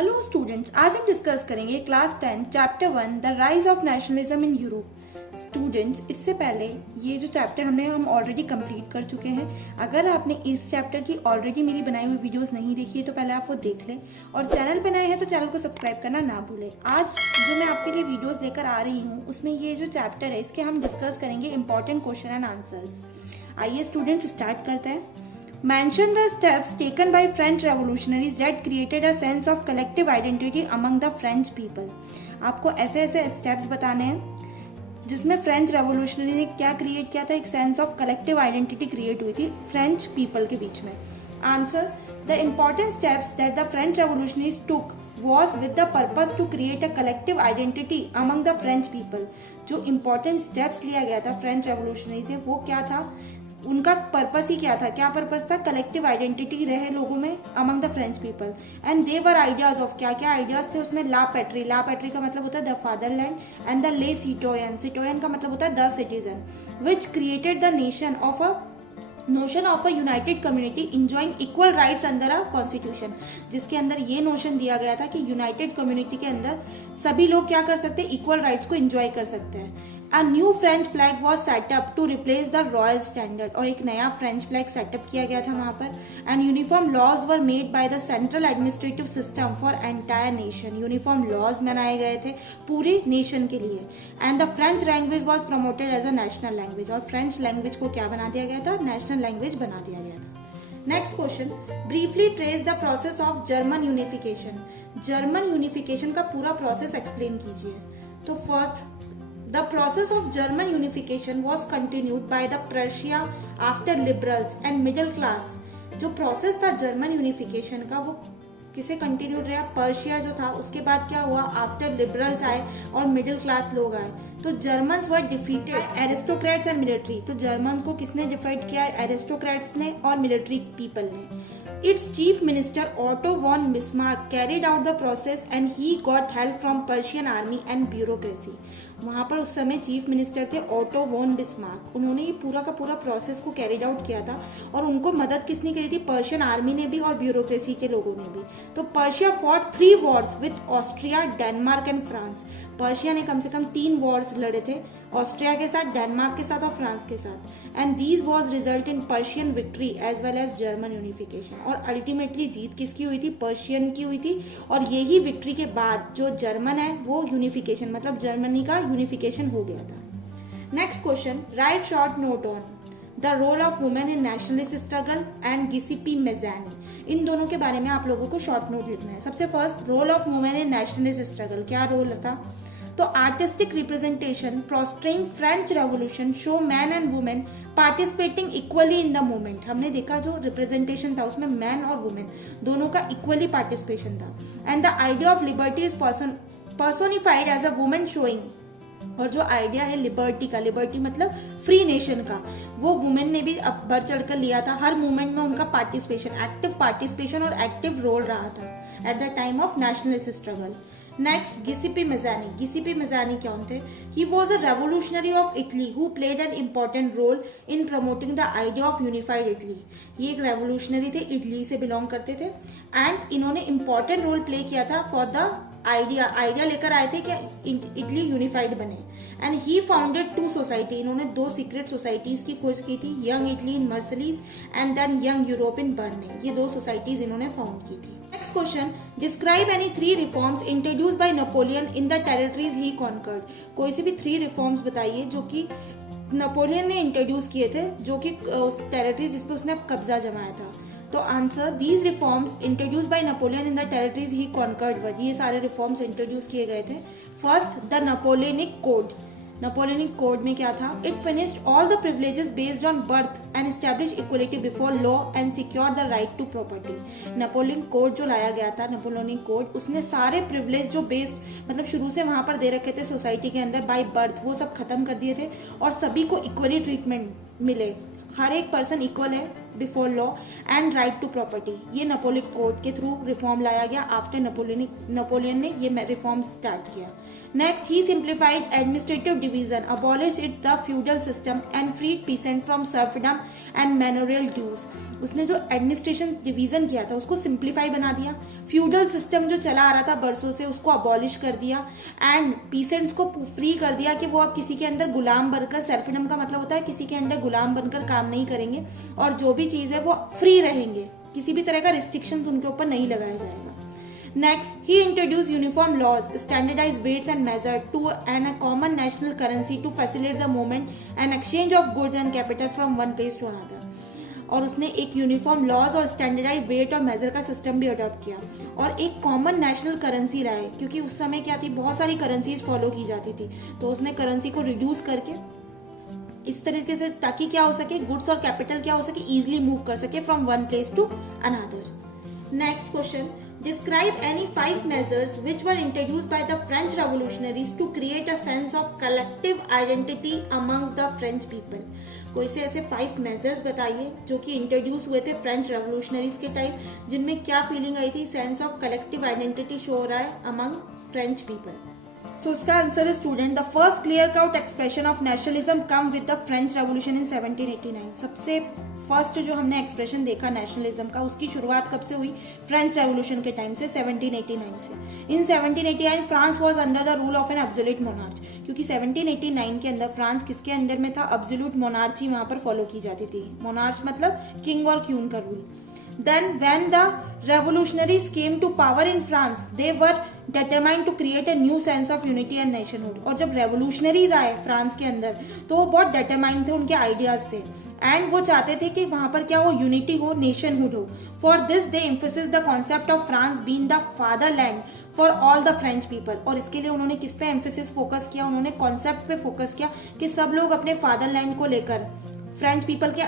Hello students, आज हम discuss करेंगे class 10 chapter 1 the rise of nationalism in Europe. Students, इससे पहले ये जो चैप्टर हम ऑलरेडी कंप्लीट कर चुके हैं। अगर आपने इस चैप्टर की ऑलरेडी मेरी बनाई हुई वीडियोस नहीं देखी है तो पहले आप वो देख लें, और चैनल पे नए हैं तो चैनल को सब्सक्राइब करना ना भूलें। आज जो मैं आपके लिए वीडियोस लेकर आ रही हूँ उसमें ये जो चैप्टर है इसके हम डिस्कस करेंगे इंपॉर्टेंट क्वेश्चन एंड आंसर्स। आइए स्टूडेंट्स स्टार्ट करते हैं। Mention the steps taken by French revolutionaries that created a sense of collective identity among the French people। आपको ऐसे ऐसे स्टेप्स बताने हैं जिसमें फ्रेंच रेवोल्यूशनरी ने क्या क्रिएट किया था, एक sense of collective identity create हुई थी फ्रेंच पीपल के बीच में। Answer: the important steps that the French revolutionaries took was with the purpose to create a collective identity among the French people। जो इम्पोर्टेंट स्टेप्स लिया गया था French revolutionary थे वो क्या था, उनका पर्पस ही क्या था, क्या पर्पस था, कलेक्टिव आइडेंटिटी रहे लोगों में among the French people. And they were ideas of, क्या क्या आइडियाज थे उसमें, ला पैट्री का मतलब होता है द फादरलैंड, एंड द ले सिटोयन का मतलब होता है the citizen, which created the notion of a United community enjoying equal rights under a constitution. जिसके अंदर ये नोशन दिया गया था कि यूनाइटेड कम्युनिटी के अंदर सभी लोग क्या कर सकते हैं, इक्वल राइट्स को एंजॉय कर सकते हैं। A new French flag was set up to replace the royal standard। और एक नया फ्रेंच फ्लैग सेटअप किया गया था वहां पर। And uniform laws were made by the central administrative system for entire nation. Uniform laws बनाए गए थे पूरी नेशन के लिए। And the French language was promoted as a national language. और फ्रेंच लैंग्वेज को क्या बना दिया गया था, नेशनल लैंग्वेज बना दिया गया था। Next question, briefly trace the process of German unification. German unification का पूरा प्रोसेस एक्सप्लेन कीजिए। तो first, the process of German unification was continued by the Prussia after liberals and middle class। जो process था जर्मन यूनिफिकेशन का वो किसे continued रहा, पर्शिया जो था उसके बाद क्या हुआ, आफ्टर लिबरल्स आए और मिडिल क्लास लोग आए तो Germans were defeated aristocrats and military. तो जर्मन्स को किसने डिफीट किया, एरिस्टोक्रेट्स ने और मिलिट्री पीपल ने। Its chief minister Otto von Bismarck carried out the process and he got help from Persian army and bureaucracy। वहाँ पर उस समय चीफ मिनिस्टर थे ऑटो वॉन बिस्मार्क। उन्होंने ये पूरा का पूरा प्रोसेस को कैरिड आउट किया था और उनको मदद किसने करी थी, पर्शियन आर्मी ने भी और ब्यूरोक्रेसी के लोगों ने भी। तो Persia fought 3 Wars with Austria, Denmark and France. Persia ने कम से कम 3 वॉर्स लड़े थे, ऑस्ट्रिया के साथ, डेनमार्क के साथ और फ्रांस के साथ। And these was result in Persian victory as well as German unification. और अल्टीमेटली जीत किसकी हुई थी, पर्शियन की हुई थी। और यही विक्ट्री के बाद जो जर्मन है वो यूनिफिकेशन मतलब जर्मनी का यूनिफिकेशन हो गया था। Next question, write short note on the role of women in nationalist struggle and Giuseppe Mazzini. इन दोनों के बारे में आप लोगों को शॉर्ट नोट लिखना है। सबसे first, role of women in nationalist struggle, क्या रोल था, तो artistic representation portraying French revolution show man and women participating equally in the movement. हमने देखा जो रिप्रेजेंटेशन था उसमें मैन और वुमेन दोनों का इक्वली पार्टिसिपेशन था। And the idea of liberty is personified as a women showing. और जो आइडिया है लिबर्टी का, लिबर्टी मतलब फ्री नेशन का, वो वुमेन ने भी अब बढ़ चढ़ कर लिया था। हर मूवमेंट में उनका पार्टिसिपेशन, एक्टिव पार्टिसिपेशन और एक्टिव रोल रहा था at the time of nationalist struggle. Next, Giuseppe Mazzini. Giuseppe Mazzini कौन थे, he was a revolutionary of Italy who played an important role in promoting the idea of unified Italy. ये एक revolutionary थे, Italy से belong करते थे and इन्होंने important role play किया था फॉर द आइडिया लेकर आए थे कि इटली यूनिफाइड बने। एंड ही फाउंडेड 2 सोसाइटी, इन्होंने 2 सीक्रेट सोसाइटीज की खोज की थी, young Italy in Marseilles and then young Europe in Berne. ये 2 सोसाइटीज इन्होंने फाउंड की थी। Next question, describe any 3 reforms introduced by Napoleon in the territories he conquered. कोई से भी 3 रिफॉर्म्स बताइए जो कि नेपोलियन ने इंट्रोड्यूस किए थे, जो कि उस टेरिटरीज जिसपे उसने कब्जा जमाया था। तो answer, these reforms introduce by Napoleon in the territories he conquered were. ये सारे रिफॉर्म्स इंट्रोड्यूस किए गए थे। First, the Napoleonic code. Napoleonic code में क्या था, it finished all the privileges based on birth and establish equality before law and secure the right to property. Napoleon code जो लाया गया था, नेपोलियनिक कोड, उसने सारे प्रिविलेज जो बेस्ड मतलब शुरू से वहां पर दे रखे थे सोसाइटी के अंदर बाय बर्थ, वो सब खत्म कर दिए थे और सभी को इक्वली ट्रीटमेंट मिले। हर एक पर्सन इक्वल है before law and right to property. ये नेपोलियन कोड के थ्रू रिफॉर्म लाया गया आफ्टर नेपोलियन ने ये रिफॉर्म स्टार्ट किया। Next, he simplified administrative division, abolish it the feudal system and freed peasant from serfdom and manorial dues. उसने जो administration division किया था उसको सिंप्लीफाई बना दिया, फ्यूडल सिस्टम जो चला आ रहा था बरसों से उसको अबॉलिश कर दिया एंड पीसेंट्स को फ्री कर दिया कि वो अब किसी के अंदर गुलाम बनकर, सर्फडम का मतलब होता है किसी के अंदर गुलाम बनकर काम नहीं करेंगे और जो भी चीज़ है वो फ्री रहेंगे, किसी भी तरह का रिस्ट्रिक्शंस उनके ऊपर नहीं लगाया जाएगा। Next, he introduced uniform laws, standardized weights and measures to and a common national currency to facilitate the movement and exchange of goods and capital from one place to another. और उसने एक uniform laws और standardise wait और major का system भी adopt किया और एक कॉमन नेशनल करेंसी लाए, क्योंकि उस समय क्या थी, बहुत सारी करेंसीज फॉलो की जाती थी, तो उसने करेंसी को रिड्यूस करके इस तरीके से ताकि क्या हो सके, गुड्स और कैपिटल क्या हो सके, इजिली मूव कर सके from one place to another. Next question, describe any 5 measures which were introduced by the French revolutionaries to create a sense of collective identity amongst the French people। कोई से ऐसे 5 measures बताइए जो कि introduce हुए थे फ्रेंच रेवोल्यूशनरीज के time, जिनमें क्या फीलिंग आई थी, sense of collective identity show हो रहा है अमंग फ्रेंच पीपल। सो उसका आंसर है student, the first clear cut expression of nationalism come with the French revolution in 1789। सबसे फर्स्ट जो हमने एक्सप्रेशन देखा नेशनलिज्म का, उसकी शुरुआत कब से हुई, फ्रेंच रेवोल्यूशन के टाइम से, 1789 से। इन 1789 France was under the rule of an absolute monarch, क्योंकि 1789 के अंदर फ्रांस किसके अंडर में था, एब्सोल्यूट मोनार्ची वहां पर फॉलो की जाती थी। मोनार्च मतलब किंग और क्वीन का rule. Then when the revolutionaries came to power in France, they were determined to create a new sense of unity and nationhood। और जब revolutionaries आए फ्रांस के अंदर तो वो बहुत determined थे उनके आइडियाज से, एंड वो चाहते थे कि वहां पर क्या हो, यूनिटी हो, नेशनहुड हो। For this they emphasis the concept of France being the fatherland for all the French people. और इसके लिए उन्होंने किस पे एम्फेसिस फोकस किया, उन्होंने कॉन्सेप्ट पे फोकस किया कि सब लोग अपने फादरलैंड को लेकर फ्रेंच पीपल के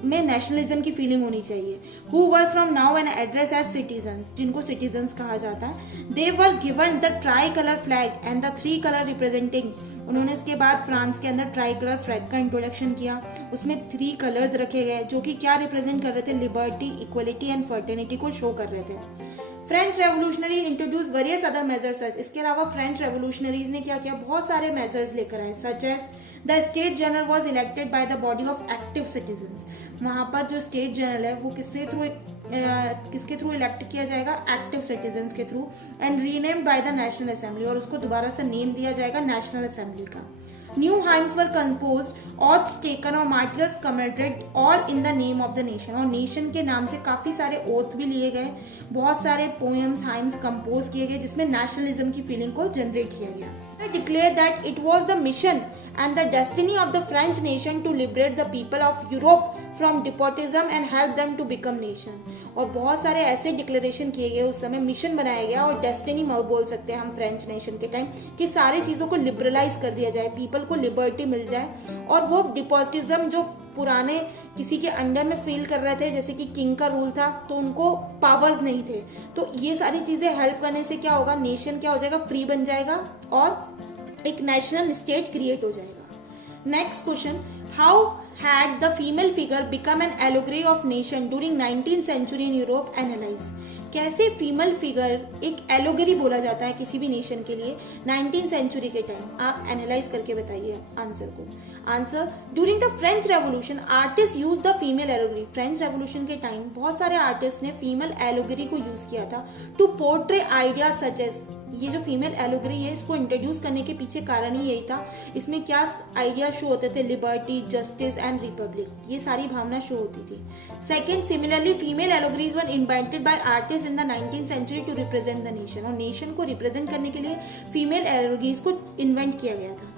में नेशनलिज्म की फीलिंग होनी चाहिए। Who were from now on address as citizens, जिनको सिटीजन्स कहा जाता है। They were given the tricolour flag and the 3 colour representing. उन्होंने इसके बाद फ्रांस के अंदर ट्राई कलर फ्लैग का इंट्रोडक्शन किया, उसमें 3 कलर्स रखे गए जो कि क्या रिप्रेजेंट कर रहे थे, लिबर्टी, इक्वलिटी एंड फर्टर्निटी को शो कर रहे थे। French revolutionary introduce various other measures. इसके अलावा फ्रेंच रेवोल्यूशनरीज ने क्या किया, बहुत सारे मेजर्स लेकर आए, such as the state general was elected by the body of active citizens. वहां पर जो स्टेट जनरल है वो किसके थ्रू इलेक्ट किया जाएगा, एक्टिव सिटीजन्स के through, and renamed by the national assembly. और उसको दोबारा से नेम दिया जाएगा नेशनल असेंबली का। New hymns were composed, oaths taken और martyrs commemorated, all in the name of the nation। और नेशन के नाम से काफ़ी सारे ओथ भी लिए गए, बहुत सारे पोएम्स, हाइम्स कंपोज किए गए जिसमें नेशनलिज्म की फीलिंग को जनरेट किया गया। They declared that it was the mission and the destiny of the French nation to liberate the people of Europe from despotism and help them to become nation। और बहुत सारे ऐसे declaration किए गए उस समय, मिशन बनाया गया और डेस्टिनी बोल सकते हैं हम फ्रेंच नेशन के टाइम, कि सारी चीज़ों को लिबरलाइज कर दिया जाए, पीपल को लिबर्टी मिल जाए, और वो डिपोटिज्म जो पुराने किसी के अंडर में फील कर रहे थे, जैसे कि किंग का रूल था तो उनको पावर्स नहीं थे, तो ये सारी चीज़ें हेल्प करने से क्या होगा, नेशन क्या हो जाएगा, फ्री बन जाएगा और एक नेशनल स्टेट क्रिएट हो जाएगा। Next question, how had the female figure become an allegory of nation during 19th century in Europe, analyse. कैसे फीमेल फिगर एक एलोगरी बोला जाता है किसी भी नेशन के लिए 19th सेंचुरी के टाइम, आप एनालाइज करके बताइए आंसर को। Answer, during the French revolution artist use the female allegory. French revolution के टाइम बहुत सारे आर्टिस्ट ने फीमेल एलोगरी को यूज किया था to portray idea such as. ये जो फीमेल एलोगरी है इसको इंट्रोड्यूस करने के पीछे कारण ही यही था, इसमें क्या आइडिया शो होते थे, लिबर्टी, जस्टिस एंड रिपब्लिक, ये सारी भावना शो होती थी। Second, similarly female allegories were invented by artist in the 19th century to represent the nation. और नेशन को रिप्रेजेंट करने के लिए फीमेल एलोगरीज को इन्वेंट किया गया था।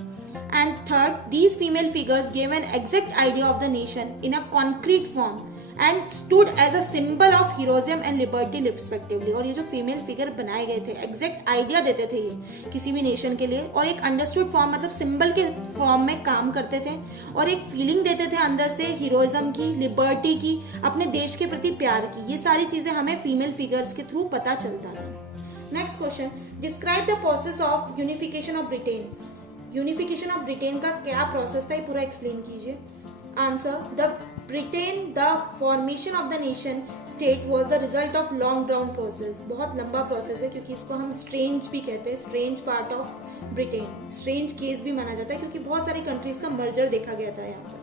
And third, these female figures gave an exact idea of the nation in a concrete form and stood as a symbol of heroism and liberty respectively. और ये जो फीमेल फिगर बनाए गए थे एग्जैक्ट आइडिया देते थे ये किसी भी नेशन के लिए, और एक अंडरस्टूड फॉर्म मतलब सिंबल के फॉर्म में काम करते थे, और एक फीलिंग देते थे अंदर से हीरोइज्म की, लिबर्टी की, अपने देश के प्रति प्यार की। ये सारी चीजें हमें फीमेल फिगर्स के थ्रू पता चलता था। Next question, describe the process of unification of Britain. Unification of Britain का क्या प्रोसेस था, ये पूरा एक्सप्लेन कीजिए। Answer, the Britain the formation of the nation state was the result of long drown process. बहुत लंबा प्रोसेस है क्योंकि इसको हम स्ट्रेंज भी कहते हैं, strange part of Britain, strange case भी माना जाता है क्योंकि बहुत सारी कंट्रीज का मर्जर देखा गया था यहाँ पर।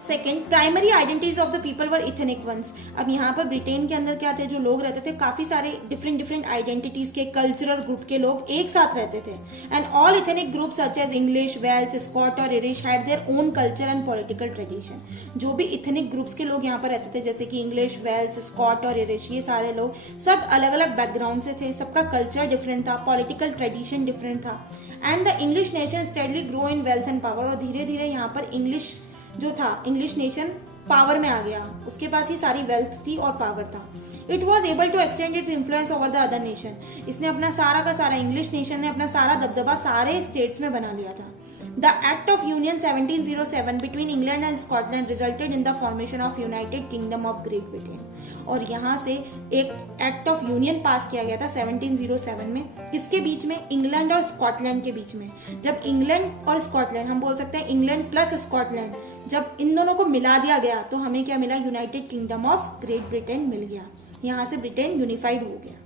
Second, primary identities of the people were ethnic ones. अब यहाँ पर ब्रिटेन के अंदर क्या थे, जो लोग रहते थे काफी सारे डिफरेंट आइडेंटिटीज के, कल्चरल ग्रुप के लोग एक साथ रहते थे। And all ethnic group such as English, Welsh, Scot और Irish had their own culture and political tradition. जो भी इथेनिक ग्रुप्स के लोग यहाँ पर रहते थे जैसे कि इंग्लिश, वेल्स, स्कॉट और इरिश, ये सारे लोग सब अलग अलग बैकग्राउंड से थे, सबका कल्चर डिफरेंट था, पॉलिटिकल ट्रेडिशन डिफरेंट था। And the English nation steadily grow in wealth and power. और धीरे धीरे यहाँ पर इंग्लिश जो था, इंग्लिश नेशन पावर में आ गया, उसके पास ही सारी वेल्थ थी और पावर था। It was able to extend its influence over the other nation. इसने अपना सारा का सारा, इंग्लिश नेशन ने अपना सारा दबदबा सारे स्टेट्स में बना लिया था। The Act of Union 1707 between England and Scotland resulted in the formation of United Kingdom of Great Britain। और यहाँ से एक एक्ट ऑफ यूनियन पास किया गया था 1707 में, किसके बीच में, इंग्लैंड और स्कॉटलैंड के बीच में। जब इंग्लैंड और स्कॉटलैंड, हम बोल सकते हैं इंग्लैंड प्लस स्कॉटलैंड, जब इन दोनों को मिला दिया गया तो हमें क्या मिला, United Kingdom of Great Britain मिल गया। यहाँ से ब्रिटेन यूनिफाइड हो गया।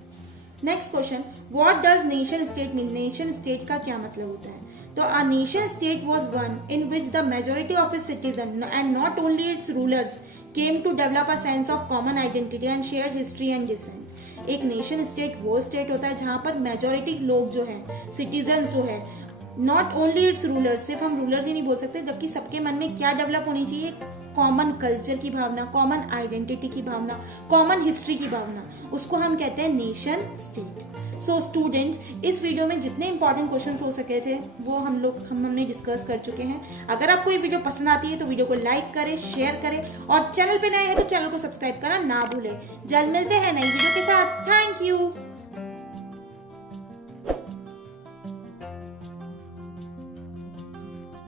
Next question, what does nation state mean. Nation state का क्या मतलब होता है? तो a nation state was one in which the majority of its citizen and not only its rulers came to develop a sense of common identity and share history and descent. एक nation state वो state होता है जहां पर majority लोग जो है, citizen जो है, नॉट ओनली इट्स रूलर्स, सिर्फ हम रूलर्स ही नहीं बोल सकते, जबकि सबके मन में क्या डेवलप होनी चाहिए, कॉमन कल्चर की भावना, कॉमन आइडेंटिटी की भावना, कॉमन हिस्ट्री की भावना, उसको हम कहते हैं नेशन स्टेट। सो स्टूडेंट्स, इस वीडियो में जितने इंपॉर्टेंट क्वेश्चंस हो सके थे वो हमने डिस्कस कर चुके हैं। अगर आपको ये वीडियो पसंद आती है तो वीडियो को लाइक करें, शेयर करें और चैनल पे नए हैं तो चैनल को सब्सक्राइब करना ना भूलें। जल्द मिलते हैं नई वीडियो के साथ। Thank you.